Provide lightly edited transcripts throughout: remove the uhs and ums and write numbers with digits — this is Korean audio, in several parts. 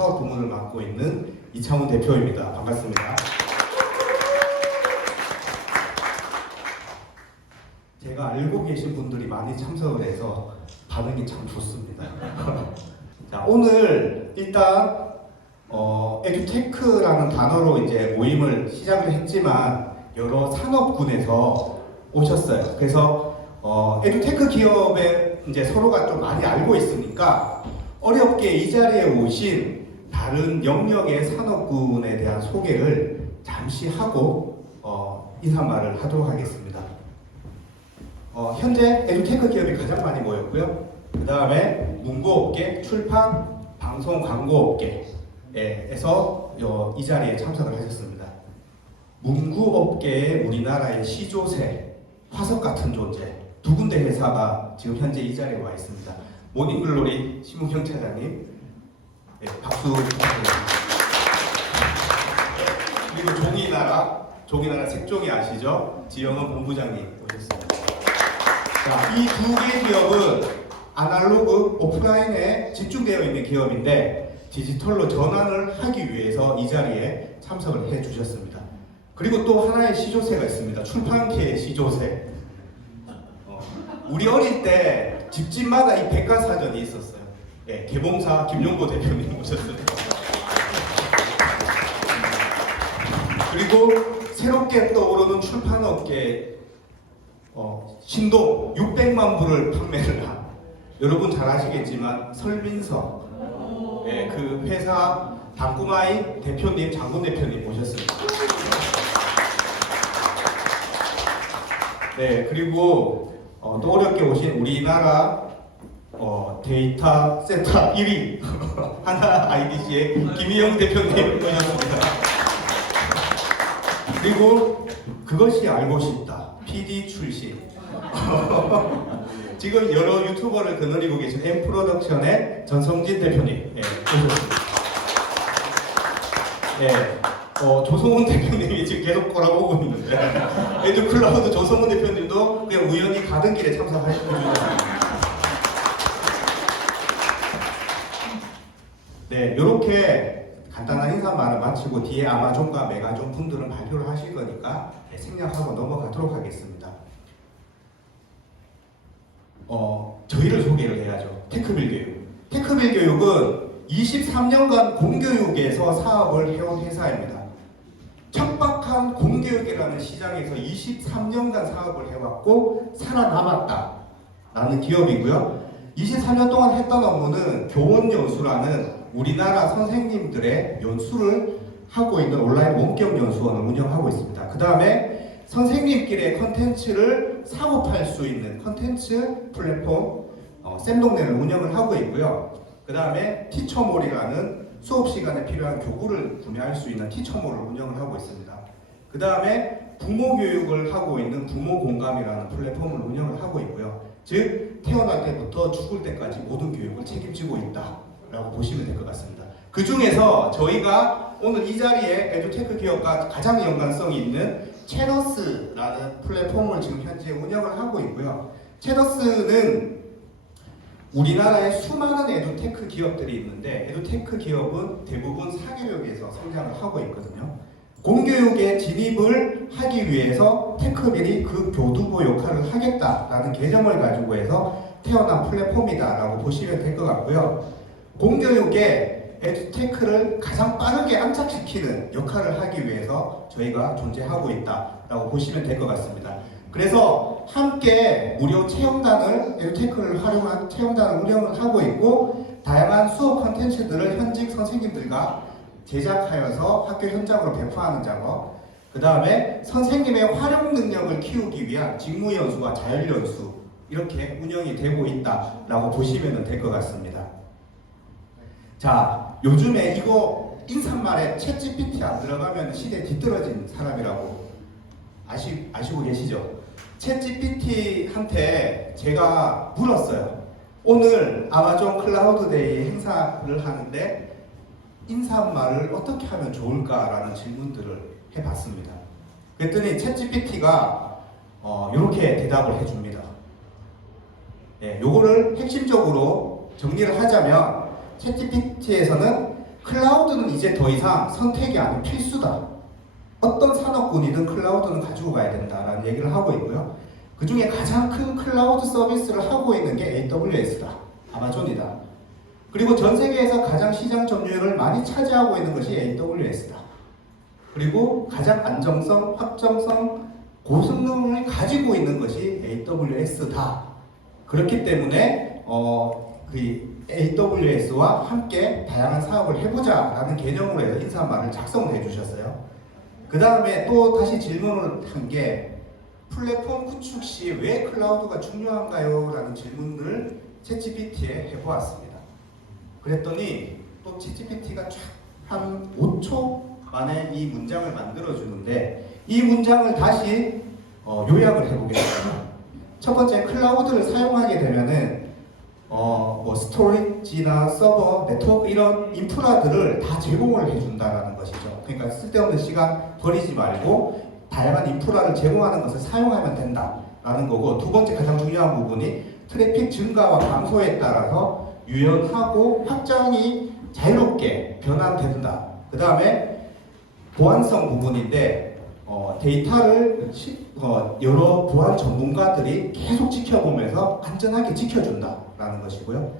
사업 부문을 맡고 있는 이창훈 대표입니다. 반갑습니다. 제가 알고 계신 분들이 많이 참석을 해서 반응이 참 좋습니다. 자, 오늘 일단 에듀테크라는 단어로 이제 모임을 시작을 했지만 여러 산업군에서 오셨어요. 그래서 에듀테크 기업에 이제 서로가 좀 많이 알고 있으니까 어렵게 이 자리에 오신 다른 영역의 산업군에 대한 소개를 잠시 하고 인사말을 하도록 하겠습니다. 현재 에듀테크 기업이 가장 많이 모였고요. 그 다음에 문구업계, 출판, 방송, 광고업계에서 이 자리에 참석을 하셨습니다. 문구업계의 우리나라의 시조새, 화석 같은 존재 두 군데 회사가 지금 현재 이 자리에 와 있습니다. 모닝글로리 심우경 차장님, 네, 박수 부탁드립니다. 그리고 종이나라 색종이 아시죠? 지영은 본부장님 오셨습니다. 자, 이 두 개의 기업은 아날로그 오프라인에 집중되어 있는 기업인데 디지털로 전환을 하기 위해서 이 자리에 참석을 해 주셨습니다. 그리고 또 하나의 시조새가 있습니다. 출판계의 시조새. 우리 어릴 때 집집마다 이 백과사전이 있었어요. 네, 개봉사 김용보 대표님 오셨어요. 그리고 새롭게 떠오르는 출판업계 신동 600만 부를 판매를 한, 여러분 잘 아시겠지만 설민서, 네, 그 회사 당구마이 대표님, 장군 대표님 모셨습니다. 네, 그리고 또 어렵게 오신 우리나라 데이터 센터 1위 하나 IDC의 김희영 대표님 모셨습니다. 그리고 그것이 알고 싶다 PD 출신 지금 여러 유튜버를 거느리고 계신 M프로덕션의 전성진 대표님 오셨습니다. 조성훈 대표님이 지금 계속 걸어보고 있는데 에듀클라우드 조성훈 대표님도 그냥 우연히 가던 길에 참석하시고 있습니다. 네, 이렇게 간단한 인사말을 마치고 뒤에 아마존과 메가존 분들은 발표를 하실 거니까 생략하고 넘어가도록 하겠습니다. 저희를 소개를 해야죠. 테크빌 교육. 테크빌 교육은 23년간 공교육에서 사업을 해온 회사입니다. 척박한 공교육이라는 시장에서 23년간 사업을 해왔고 살아남았다라는 기업이고요. 23년 동안 했던 업무는 교원연수라는 우리나라 선생님들의 연수를 하고 있는 온라인 원격 연수원을 운영하고 있습니다. 그 다음에 선생님끼리의 컨텐츠를 사고 팔 수 있는 컨텐츠 플랫폼 쌤동네를 운영을 하고 있고요. 그 다음에 티처몰이라는 수업 시간에 필요한 교구를 구매할 수 있는 티처몰을 운영을 하고 있습니다. 그 다음에 부모 교육을 하고 있는 부모공감이라는 플랫폼을 운영을 하고 있고요. 즉 태어날 때부터 죽을 때까지 모든 교육을 책임지고 있다라고 보시면 될 것 같습니다. 그 중에서 저희가 오늘 이 자리에 에듀테크 기업과 가장 연관성이 있는 체너스라는 플랫폼을 지금 현재 운영을 하고 있고요. 체너스는 우리나라에 수많은 에듀테크 기업들이 있는데 에듀테크 기업은 대부분 사교육에서 성장을 하고 있거든요. 공교육에 진입을 하기 위해서 테크빌이 그 교두보 역할을 하겠다라는 개념을 가지고 해서 태어난 플랫폼이다라고 보시면 될 것 같고요. 공교육에 에듀테크를 가장 빠르게 안착시키는 역할을 하기 위해서 저희가 존재하고 있다라고 보시면 될 것 같습니다. 그래서 함께 무료 체험단을 에듀테크를 활용한 체험단을 운영을 하고 있고 다양한 수업 콘텐츠들을 현직 선생님들과 제작하여서 학교 현장으로 배포하는 작업, 그 다음에 선생님의 활용 능력을 키우기 위한 직무연수와 자율연수 이렇게 운영이 되고 있다라고 보시면 될 것 같습니다. 자, 요즘에 이거 인사말에 챗GPT 안 들어가면 시대에 뒤떨어진 사람이라고 아시고 계시죠? 챗GPT한테 제가 물었어요. 오늘 아마존 클라우드데이 행사를 하는데 인사말을 어떻게 하면 좋을까라는 질문들을 해봤습니다. 그랬더니 챗GPT가 이렇게 대답을 해줍니다. 네, 요거를 핵심적으로 정리를 하자면 챗GPT에서는 클라우드는 이제 더 이상 선택이 아닌 필수다. 어떤 산업군이든 클라우드는 가지고 가야 된다라는 얘기를 하고 있고요. 그 중에 가장 큰 클라우드 서비스를 하고 있는 게 AWS다. 아마존이다. 그리고 전 세계에서 가장 시장 점유율을 많이 차지하고 있는 것이 AWS다. 그리고 가장 안정성, 확정성, 고성능을 가지고 있는 것이 AWS다. 그렇기 때문에 그 AWS와 함께 다양한 사업을 해보자라는 개념으로 해서 인사말을 작성을 해주셨어요. 그 다음에 또 다시 질문을 한 게 플랫폼 구축 시 왜 클라우드가 중요한가요? 라는 질문을 챗GPT에 해보았습니다. 그랬더니 또 챗GPT가 한 5초 만에 이 문장을 만들어주는데 이 문장을 다시 요약을 해보겠습니다. 첫 번째, 클라우드를 사용하게 되면은 뭐 스토리지나 서버, 네트워크 이런 인프라들을 다 제공을 해준다라는 것이죠. 그러니까 쓸데없는 시간 버리지 말고 다양한 인프라를 제공하는 것을 사용하면 된다라는 거고, 두 번째 가장 중요한 부분이 트래픽 증가와 감소에 따라서 유연하고 확장이 자유롭게 변환된다. 그 다음에 보안성 부분인데 데이터를 여러 보안 전문가들이 계속 지켜보면서 안전하게 지켜준다라는 것이고요.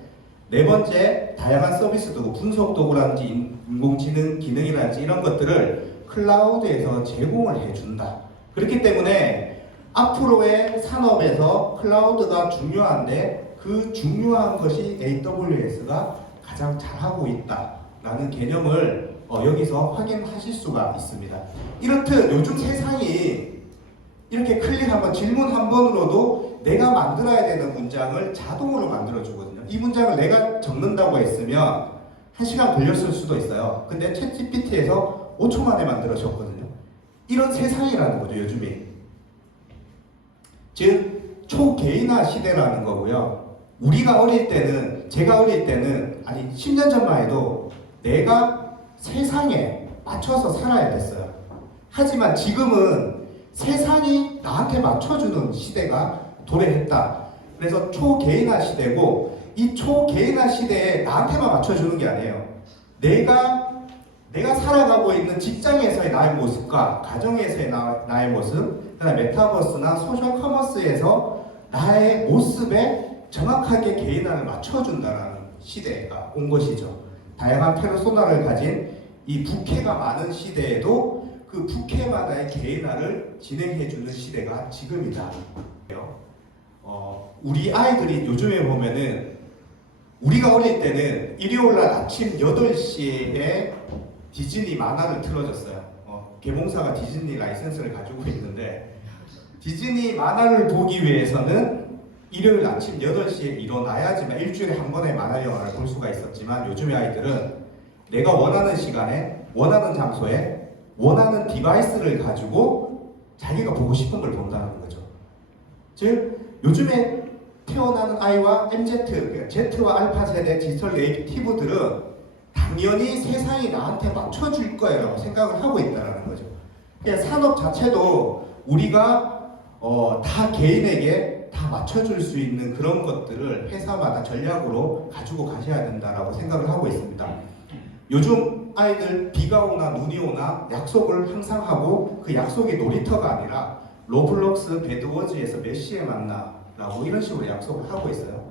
네 번째, 다양한 서비스 도구, 분석 도구라든지 인공지능 기능이라든지 이런 것들을 클라우드에서 제공을 해준다. 그렇기 때문에 앞으로의 산업에서 클라우드가 중요한데 그 중요한 것이 AWS가 가장 잘하고 있다라는 개념을 여기서 확인하실 수가 있습니다. 이렇듯 요즘 세상이 이렇게 클릭 한번, 질문 한 번으로도 내가 만들어야 되는 문장을 자동으로 만들어주거든요. 이 문장을 내가 적는다고 했으면 1시간 걸렸을 수도 있어요. 근데 챗GPT에서 5초 만에 만들어졌거든요. 이런 세상이라는 거죠, 요즘에. 즉, 초개인화 시대라는 거고요. 우리가 어릴 때는, 제가 어릴 때는, 아니 10년 전만 해도 내가 세상에 맞춰서 살아야 됐어요. 하지만 지금은 세상이 나한테 맞춰주는 시대가 도래했다. 그래서 초개인화 시대고, 이 초개인화 시대에 나한테만 맞춰주는 게 아니에요. 내가 살아가고 있는 직장에서의 나의 모습과 가정에서의 나의 모습, 그다음에 메타버스나 소셜 커머스에서 나의 모습에 정확하게 개인화를 맞춰준다는 시대가 온 것이죠. 다양한 페르소나를 가진 이 부캐가 많은 시대에도 그 부캐마다의 개인화를 진행해주는 시대가 지금이다. 우리 아이들이 요즘에 보면은 우리가 어릴 때는 일요일날 아침 8시에 디즈니 만화를 틀어줬어요. 개봉사가 디즈니 라이센스를 가지고 있는데 디즈니 만화를 보기 위해서는 일요일 아침 8시에 일어나야지만 일주일에 한 번의 만화 영화를 볼 수가 있었지만 요즘의 아이들은 내가 원하는 시간에 원하는 장소에 원하는 디바이스를 가지고 자기가 보고 싶은 걸 본다는 거죠. 즉 요즘에 태어나는 아이와 MZ, 그러니까 Z와 알파 세대 디지털 네이티브들은 당연히 세상이 나한테 맞춰줄 거예요 생각을 하고 있다는 거죠. 그냥 산업 자체도 우리가 다 개인에게 다 맞춰줄 수 있는 그런 것들을 회사마다 전략으로 가지고 가셔야 된다라고 생각을 하고 있습니다. 요즘 아이들 비가 오나 눈이 오나 약속을 항상 하고 그 약속이 놀이터가 아니라 로블록스 배드워즈에서 몇 시에 만나 라고 이런 식으로 약속을 하고 있어요.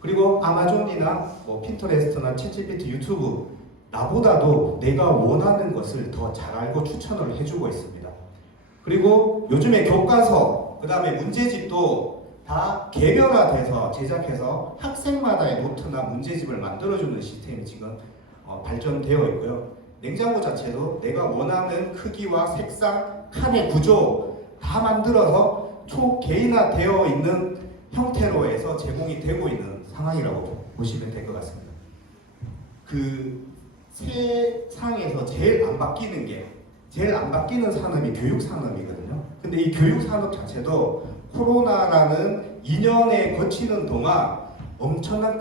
그리고 아마존이나 핀터레스트나 챗GPT, 유튜브 나보다도 내가 원하는 것을 더 잘 알고 추천을 해주고 있습니다. 그리고 요즘에 교과서, 그 다음에 문제집도 다 개별화돼서 제작해서 학생마다의 노트나 문제집을 만들어주는 시스템이 지금 발전되어 있고요. 냉장고 자체도 내가 원하는 크기와 색상, 칸의 구조 다 만들어서 초개인화되어 있는 형태로 해서 제공이 되고 있는 상황이라고 보시면 될 것 같습니다. 그 세상에서 제일 안 바뀌는 산업이 교육 산업이거든요. 근데 이 교육 산업 자체도 코로나라는 2년에 거치는 동안 엄청난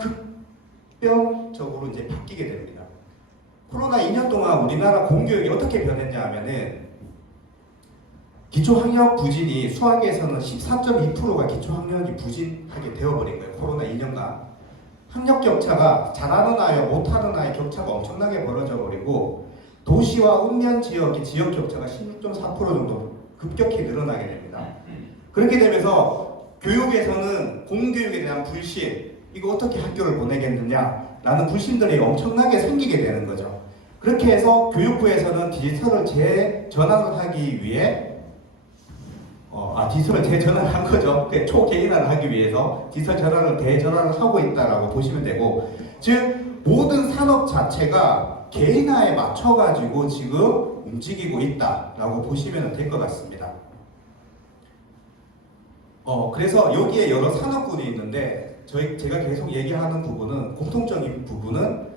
급변적으로 이제 바뀌게 됩니다. 코로나 2년 동안 우리나라 공교육이 어떻게 변했냐 하면은 기초학력 부진이 수학에서는 14.2%가 기초학력이 부진하게 되어버린 거예요. 코로나 2년간. 학력 격차가 잘하는 아이와 못하는 아이 격차가 엄청나게 벌어져 버리고 도시와 읍면 지역의 지역 격차가 16.4% 정도 급격히 늘어나게 됩니다. 그렇게 되면서 교육에서는 공교육에 대한 불신, 이거 어떻게 학교를 보내겠느냐라는 불신들이 엄청나게 생기게 되는 거죠. 그렇게 해서 교육부에서는 디지털을 재전환을 하기 위해 디지털을 대전환한 거죠. 초개인화를 하기 위해서 디지털 전환을 대전환을 하고 있다라고 보시면 되고, 즉 모든 산업 자체가 개인화에 맞춰가지고 지금 움직이고 있다라고 보시면 될 것 같습니다. 그래서 여기에 여러 산업군이 있는데 제가 계속 얘기하는 부분은, 공통적인 부분은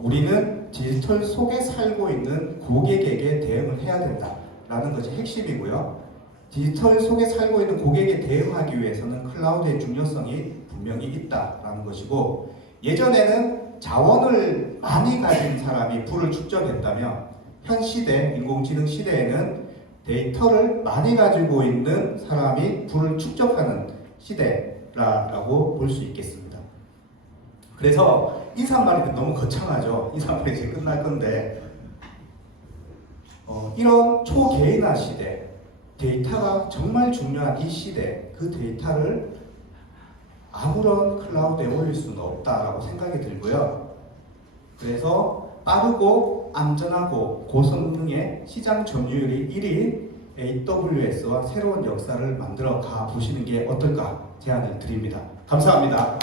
우리는 디지털 속에 살고 있는 고객에게 대응을 해야 된다라는 것이 핵심이고요. 디지털 속에 살고 있는 고객에 대응하기 위해서는 클라우드의 중요성이 분명히 있다라는 것이고, 예전에는 자원을 많이 가진 사람이 부를 축적했다면 현 시대, 인공지능 시대에는 데이터를 많이 가지고 있는 사람이 부를 축적하는 시대라고 볼 수 있겠습니다. 그래서 인사말이 너무 거창하죠. 인사말이 이제 끝날 건데, 이런 초개인화 시대, 데이터가 정말 중요한 이 시대, 그 데이터를 아무런 클라우드에 올릴 수는 없다라고 생각이 들고요. 그래서 빠르고 안전하고 고성능의 시장 점유율이 1위 AWS와 새로운 역사를 만들어 가 보시는 게 어떨까 제안을 드립니다. 감사합니다.